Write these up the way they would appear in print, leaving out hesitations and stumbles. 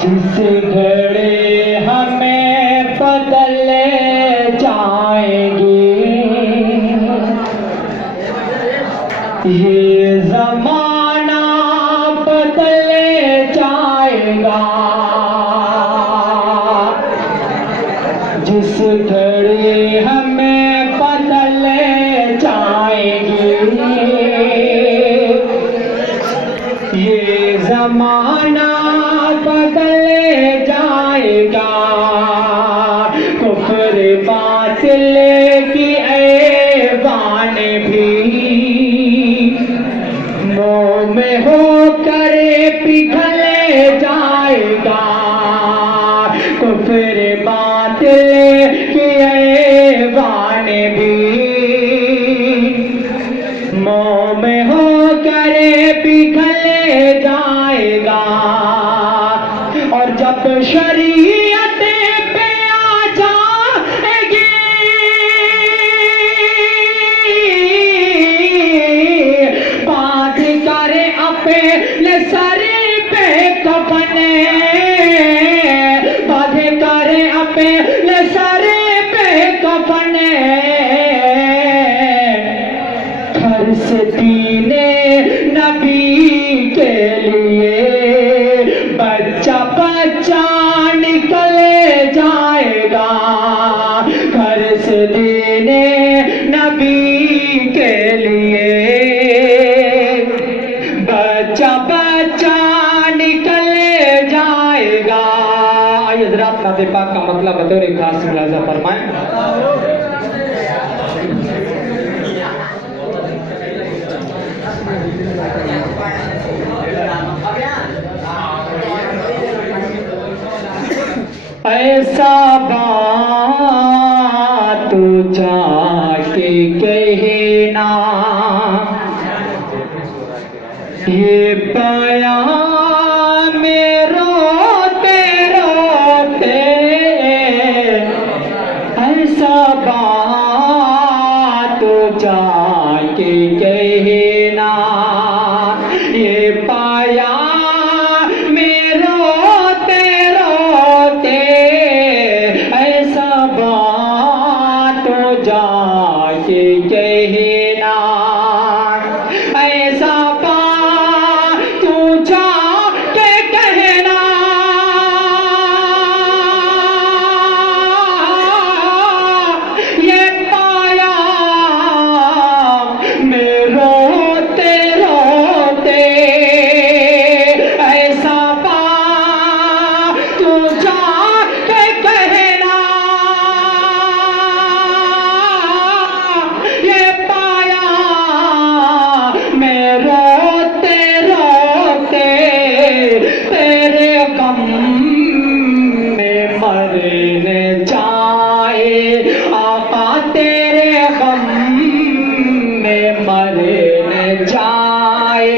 जिस घड़ी हमें बदल जाएंगी ये जमाना बदल जाएगा। जिस घड़ी हमें बदल जाएंगी ये जमाना बदल जाएगा। कुफ्र बातिल की ऐवान भी मोह में होकर पिघल जाएगा। कुफ्र बातिल की ऐवान भी मोह में होकर पिघल जाएगा। और जब शरीयत पे आ जाएगी बात करे अपने सर पे कफन, बात करे अपने सर पे कफन। घर से दीने नबी के लिए बच्चा बच्चा निकल जाएगा। घर से दीने नबी के लिए बच्चा बच्चा निकल जाएगा। आइए हज़रात नाते पाक का मतलब बतौर खास मुलाज़ा फरमाएं। ऐसा बात तू जाके कहना ये बयां में रोते रोते। ऐसा बात तू जाके कहना ये पाया में रोते रोते। ऐसा बात तो जाके कहना ऐसा बात तू जाके कहना ये पाया में रोते रोते। ऐसा बात तू जाके कहना ये पाया मैं रोते रोते। तेरे गम में मरने जाए आका तेरे गम में मरने जाए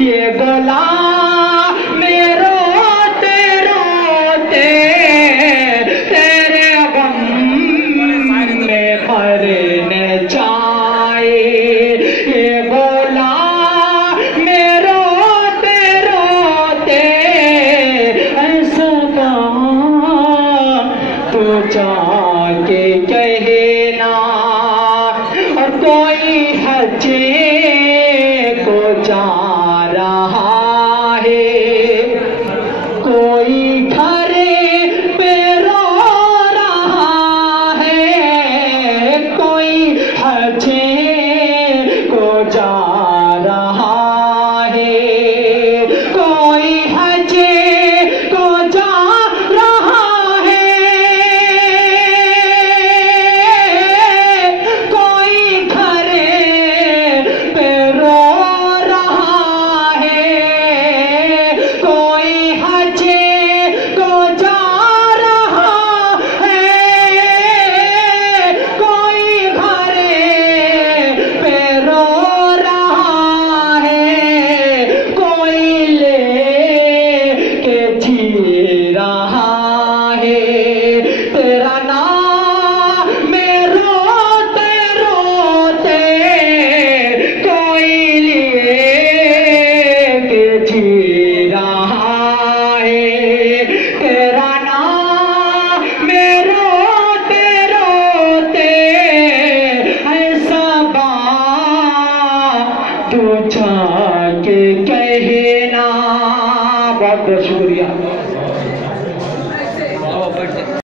ये गुलाम में रोते रोते। तेरे गम में मरने जाए ये गुलाम में रोते रोते। ऐसा तो जाके कहना। और कोई हजे को जा रहा है कोई घर पे रो रहा है। कोई हजे को जा रहा है कोई हजे को जा रहा है। कोई घर पे रो रहा है कोई हजे को जा रहा है। कोई घर पे रो रहा कहना। बहुत बहुत शुक्रिया।